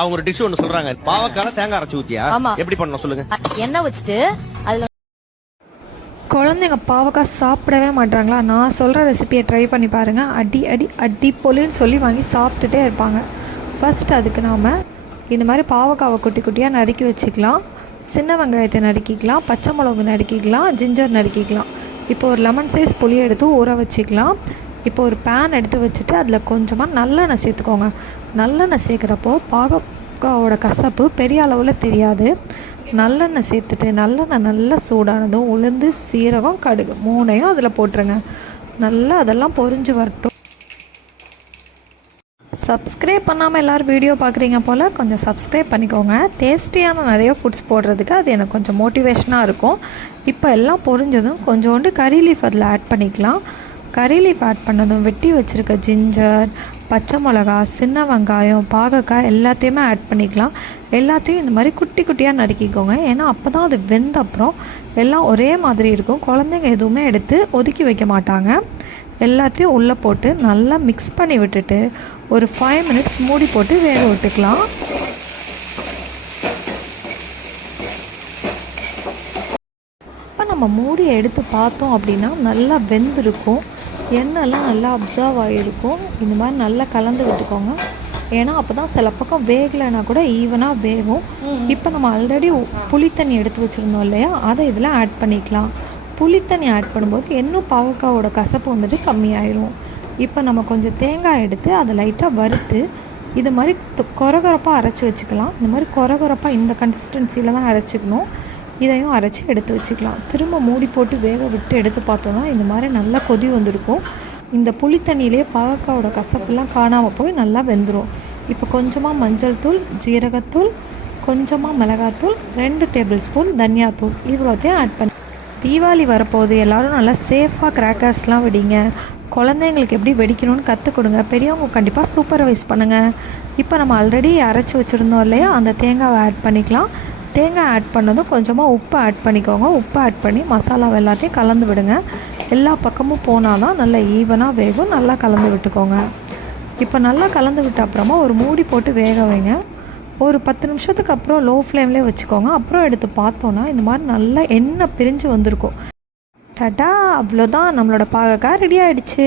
அவங்க ஒரு டிஷ் ஒன்னு சொல்றாங்க, பாவக்கால தேங்காய் அரைச்சு ஊத்தியா? எப்படி பண்ணணும் சொல்லுங்க. எண்ணெய் வச்சுட்டு அதுல குழந்தைங்க பாவக்காய் சாப்பிடவே மாட்டாங்களா? நான் சொல்கிற ரெசிபியை ட்ரை பண்ணி பாருங்கள். அடி அடி அடி பொலின்னு சொல்லி வாங்கி சாப்பிட்டுட்டே இருப்பாங்க. ஃபஸ்ட் அதுக்கு நாம் இந்த மாதிரி பாவக்காவை குட்டி குட்டியாக நறுக்கி வச்சுக்கலாம். சின்ன வெங்காயத்தை நறுக்கிக்கலாம், பச்சை மிளகு நறுக்கிக்கலாம், ஜிஞ்சர் நறுக்கிக்கலாம். இப்போ ஒரு லெமன் சைஸ் புளியை எடுத்து ஊற வச்சுக்கலாம். இப்போ ஒரு பேன் எடுத்து வச்சுட்டு அதில் கொஞ்சமாக நல்லெண்ணெய் சேர்த்துக்கோங்க. நல்லெண்ணெய் சேர்க்குறப்போ பாவக்காவோட கசப்பு பெரிய அளவில் தெரியாது. நல்லெண்ணெய் சேர்த்துட்டு நல்லெண்ணெய் நல்லா சூடானதும் உளுந்து, சீரகம், கடுகு 3ஐயும் அதில் போட்டுருங்க. நல்லா அதெல்லாம் பொரிஞ்சு வரட்டும். சப்ஸ்கிரைப் பண்ணாமல் எல்லோரும் வீடியோ பார்க்குறீங்க போல் கொஞ்சம் சப்ஸ்கிரைப் பண்ணிக்கோங்க. டேஸ்டியான நிறைய ஃபுட்ஸ் போடுறதுக்கு அது எனக்கு கொஞ்சம் மோட்டிவேஷனாக இருக்கும். இப்போ எல்லாம் பொரிஞ்சதும் கொஞ்சோண்டு கறி லீஃப் அதில் ஆட் பண்ணிக்கலாம். கறி லீஃப் ஆட் பண்ணதும் வெட்டி வச்சுருக்க ஜிஞ்சர், பச்சை மிளகா, சின்ன வெங்காயம், பாகக்காய் எல்லாத்தையுமே ஆட் பண்ணிக்கலாம். எல்லாத்தையும் இந்த மாதிரி குட்டி குட்டியாக நறுக்கிக்கோங்க. ஏன்னா அப்போ தான் அது வெந்த அப்புறம் எல்லாம் ஒரே மாதிரி இருக்கும். குழந்தைங்க எதுவுமே எடுத்து ஒதுக்கி வைக்க மாட்டாங்க. எல்லாத்தையும் உள்ளே போட்டு நல்லா மிக்ஸ் பண்ணி விட்டுட்டு ஒரு 5 மினிட்ஸ் மூடி போட்டு வேக விட்டுக்கலாம். இப்போ நம்ம மூடியை எடுத்து பார்த்தோம் அப்படின்னா நல்லா வெந்திருக்கும். எண்ணெய்லாம் நல்லா அப்சர்வ் ஆகிருக்கும். இந்த மாதிரி நல்லா கலந்து விட்டுக்கோங்க. ஏன்னா அப்போ தான் சில பக்கம் வேகலைன்னா கூட ஈவனாக வேகும். இப்போ நம்ம ஆல்ரெடி புளித்தண்ணி எடுத்து வச்சுருந்தோம் இல்லையா, அதை இதில் ஆட் பண்ணிக்கலாம். புளித்தண்ணி ஆட் பண்ணும்போது இன்னும் பாவக்காவோட கசப்பு வந்துட்டு கம்மியாயிடும். இப்போ நம்ம கொஞ்சம் தேங்காய் எடுத்து அதை லைட்டாக வறுத்து இது மாதிரி கொரகொரப்பாக அரைச்சி வச்சுக்கலாம். இந்த மாதிரி கொரகொரப்பாக இந்த கன்சிஸ்டன்சியில் தான் அரைச்சிக்கணும். இதையும் அரைச்சி எடுத்து வச்சுக்கலாம். திரும்ப மூடி போட்டு வேக விட்டு எடுத்து பார்த்தோன்னா இந்த மாதிரி நல்லா கொதி வந்திருக்கும். இந்த புளித்தண்ணியிலே பாவக்காவோட கசப்புலாம் காணாமல் போய் நல்லா வெந்துடும். இப்போ கொஞ்சமாக மஞ்சள் தூள், ஜீரகத்தூள், கொஞ்சமாக மிளகாத்தூள், 2 டேபிள் ஸ்பூன் தனியாத்தூள் இவ்வளோத்தையும் ஆட் பண்ணி தீபாவளி வரப்போகுது. எல்லோரும் நல்லா சேஃபாக கிராக்கர்ஸ்லாம் வெடிங்க. குழந்தைங்களுக்கு எப்படி வெடிக்கணும்னு கற்றுக் கொடுங்க. பெரியவங்க கண்டிப்பாக சூப்பர்வைஸ் பண்ணுங்கள். இப்போ நம்ம ஆல்ரெடி அரைச்சி வச்சுருந்தோம் இல்லையா, அந்த தேங்காவை ஆட் பண்ணிக்கலாம். தேங்காய் ஆட் பண்ணதும் கொஞ்சமாக உப்பு ஆட் பண்ணிக்கோங்க. உப்பு ஆட் பண்ணி மசாலாவை எல்லாத்தையும் கலந்து விடுங்க. எல்லா பக்கமும் போனால் தான் நல்லா ஈவனாக வேகும். நல்லா கலந்து விட்டுக்கோங்க. இப்போ நல்லா கலந்து விட்ட அப்புறமா ஒரு மூடி போட்டு வேக வைங்க. ஒரு 10 நிமிஷத்துக்கு அப்புறம் லோ ஃப்ளேம்லேயே வச்சுக்கோங்க. அப்புறம் எடுத்து பார்த்தோன்னா இந்த மாதிரி நல்லா எண்ணெய் பிரிஞ்சு வந்திருக்கும். டடா, அவ்வளோதான், நம்மளோட பாகக்காய் ரெடி ஆகிடுச்சு.